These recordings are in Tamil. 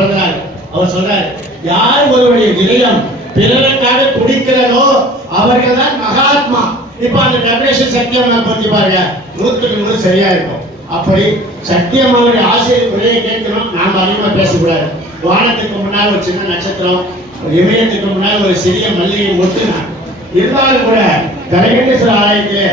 பிறந்தார் அவர் சொல்றார் யார் ஒருவருடைய இதயம் பிறருக்காக குடிக்கிறதோ அவர்கள் தான் மகாத்மா. இப்ப அந்த டெபரேஷன் சத்தியம்மா பத்தி பாருங்க. நூற்றுக்கு நூறு சரியா இருக்கும். அப்படி சத்தியம்மாவுடைய ஆசிரியர் குறையை கேட்கணும். நாம அதிகமா பேசக்கூடாது. வானத்துக்கு முன்னால் ஒரு சின்ன நட்சத்திரம் இமயத்துக்கு முன்னால் ஒரு சிறிய மல்லிகை மொட்டுனா இருந்தாலும் கூட கரகண்டேஸ்வர ஆலயத்தில்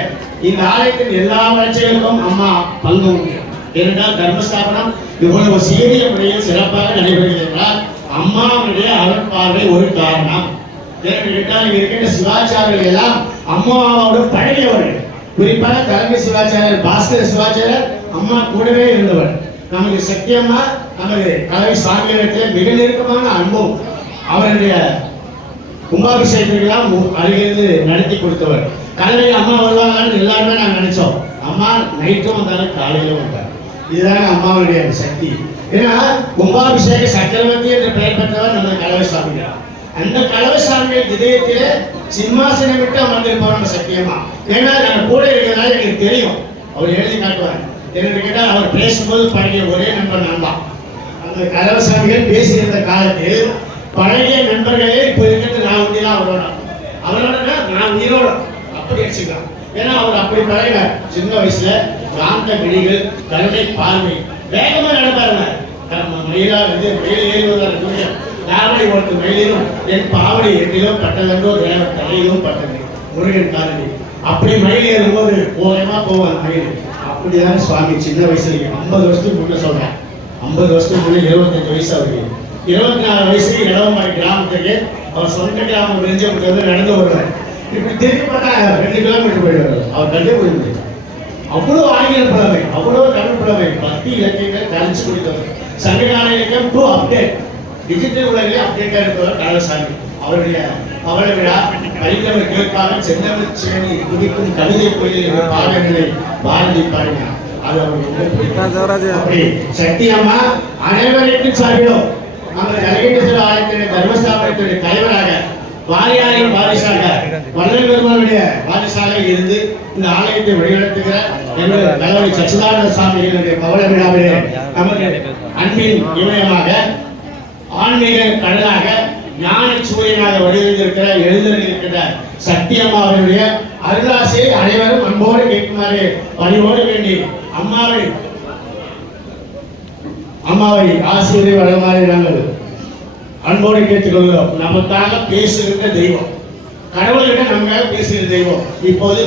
இந்த ஆலயத்தின் எல்லா வளர்ச்சிகளுக்கும் அம்மா பங்கு உண்டு. ஏனென்றால் தர்மஸ்தாபனம் இவ்வளவு சீரிய முறையில் சிறப்பாக நடைபெறுகிறது என்றால் அம்மாவுடைய அருட்பார்வை ஒரு காரணம். ஏன்னு இருக்கின்ற சிவாச்சாரியர்கள் எல்லாம் அம்மாவோடு பழகியவர்கள். குறிப்பாக தலைமை சிவாச்சாரியர் பாஸ்கர சிவாச்சாரியர் அம்மா கூடவே இருந்தவர். நமக்கு சத்தியமா நமது தலைமை சாமியிடத்தில் மிக நெருக்கமான அன்பும் அவருடைய கும்பாபிஷேகங்கள்லாம் அருகிருந்து நடத்தி கொடுத்தவர். காலையில் அம்மா வருவாங்கன்னு எல்லாருமே நாங்கள் நினைச்சோம். அம்மா நைட்டும் வந்தாலும் காலையிலும் வந்தார். இதுதான் அம்மாவுடைய சக்தி. ஏன்னா கும்பாபிஷேக சக்கரவர்த்தி என்று பெயர் பெற்றவர் நம்ம கலவை சாமிகள் அந்த கலவை சாமிகள் இதயத்திலே சிம்மாசனம் விட்டு அமர்ந்திருப்பவர் நம்ம சத்தியமா ஏன்னா நாங்கள் கூட இருக்கிறதால எங்களுக்கு தெரியும். அவர் எழுதி காட்டுவார். என்று கேட்டால் அவர் பேசும்போது பழகிய ஒரே நண்பர் நான் தான். அந்த கலவசாமிகள் பேசியிருந்த காலத்தில் பழகிய நண்பர்களே இப்போ இருக்கிறது நான் உண்டிலாம் அவரோட. அவரோட நான் உயிரோட. அப்படி வச்சுக்கலாம் ஏன்னா அவர் அப்படி பழகினார். சின்ன வயசுல காந்த விழிகள் கருணை பார்வை. வேகமா நடப்பாருங்க நம்ம மயிலா வந்து மயில் ஏறுவதால் துணியம் நாவடி ஓட்டு மயிலிலும் என் பாவடி எட்டிலும் பட்டதென்றோ தேவ தலையிலும் பட்டது. முருகன் காரணி அப்படி மயில் ஏறும்போது ஓரமா போவார் மயில். அப்படிதான் சுவாமி சின்ன வயசுல ஐம்பது வருஷத்துக்கு முன்ன சொல்றேன் ஐம்பது வருஷத்துக்கு முன்னே இருபத்தஞ்சு வயசு அவருக்கு. இருபத்தி நாலு வயசு இடவமாடி கிராமத்துக்கு அவர் சொந்த கிராமம் நடந்து வருவார். இப்படி திரும்பி பார்த்தா ரெண்டு கிலோமீட்டர் போயிடுவார். அவர் கண்டே போயிருந்து அவ்வளோ ஆங்கில புலமை அவ்வளோ தமிழ் புலமை. பக்தி இலக்கியங்கள் கழிச்சு கொடுத்தவர். சங்ககால இலக்கியம் டு அப்டேட் டிஜிட்டல் உலகிலே அப்டேட்டாக இருப்பவர் காலசாமி அவருடைய பவள விழா பைந்தவர் கேட்பாக செந்தமிழ் சேனி குடிக்கும் கவிதை கோயிலில் பாடங்களை பாரதி பாடினார். அது அவருக்கு. அப்படி சக்தி அம்மா அனைவருக்கும் சார்பிலும் நம்ம ஜலகண்டேஸ்வர ஆலயத்தின் தர்மஸ்தாபனத்துடைய தலைவராக வாரியாரின் வாரிசாக வாரிசாக இருந்து இந்த ஆலயத்தை வழிநடத்துகிற எங்கள் தலைவர் சச்சிதானந்த சாமிகளுடைய பவள விழாவிலே நமக்கு அன்பின் இமயமாக ஆன்மீக கடலாக ஞான சூரியனாக வடிவமைந்திருக்கிற எழுந்திருக்கிற சத்தியம்மாவினுடைய அருளாசையை அனைவரும் அன்போடு கேட்குமாறு பணிவோடு வேண்டி அம்மாவை அம்மாவை ஆசிரியரை வழங்குமாறு நாங்கள் அன்போடு கேட்டுக்கொள்கிறோம். நமக்காக பேசுகின்ற தெய்வம். கடவுள்கிட்ட நம்ம பேசுகிற தெய்வம். இப்போது